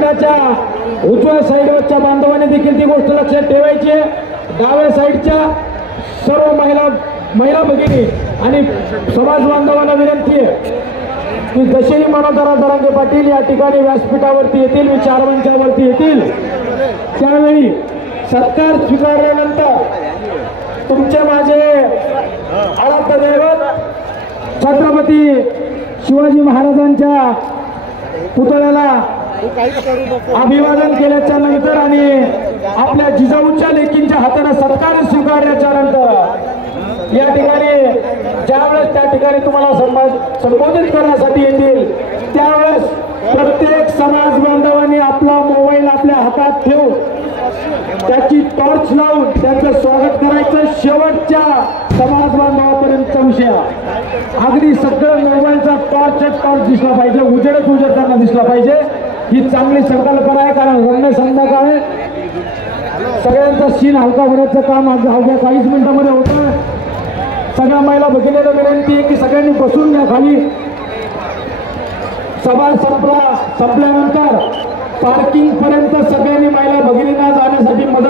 लग्नाच्या उजव्या साईडवरच्या बांधवांनी देखील ती गोष्ट लक्षात ठेवायची. डाव्या साईडच्या सर्व महिला भगिनी आणि समाज बांधवांना विनंती आहे की जसेही मनोहर जरांगे पाटील या ठिकाणी व्यासपीठावरती येतील, विचारमंचावरती येतील, त्यावेळी सत्कार स्वीकारल्यानंतर तुमचे माझे आराध्य दैवत छत्रपती शिवाजी महाराजांच्या पुतळ्याला अभिवादन केल्याच्या नंतर आणि आपल्या जिजाऊच्या लेकींच्या हाताने सत्कार स्वीकारल्याच्या नंतर या ठिकाणी ज्यावेळेस त्या ठिकाणी तुम्हाला संबोधित करण्यासाठी येतील त्यावेळेस प्रत्येक समाज बांधवांनी आपला मोबाईल आपल्या हातात ठेवून त्याची टॉर्च लावून त्यांचं स्वागत करायचं. शेवटच्या समाज बांधवापर्यंतचा विषय अगदी सगळं मोबाईलचा टॉर्च दिसला पाहिजे, उजेडच करताना दिसला पाहिजे. ही चांगली संकल्पना आहे कारण रम्य संध्याकाळ आहे. सगळ्यांचा सीन हलका होण्याचं काम अवघ्या काहीच मिनिटांमध्ये होतं. सगळ्या महिला भगिनीला विनंती आहे की सगळ्यांनी बसून घ्या खाली. सभा संपल्यानंतर पार्किंग पर्यंत सगळ्यांनी महिला भगिनींना जाण्यासाठी मदत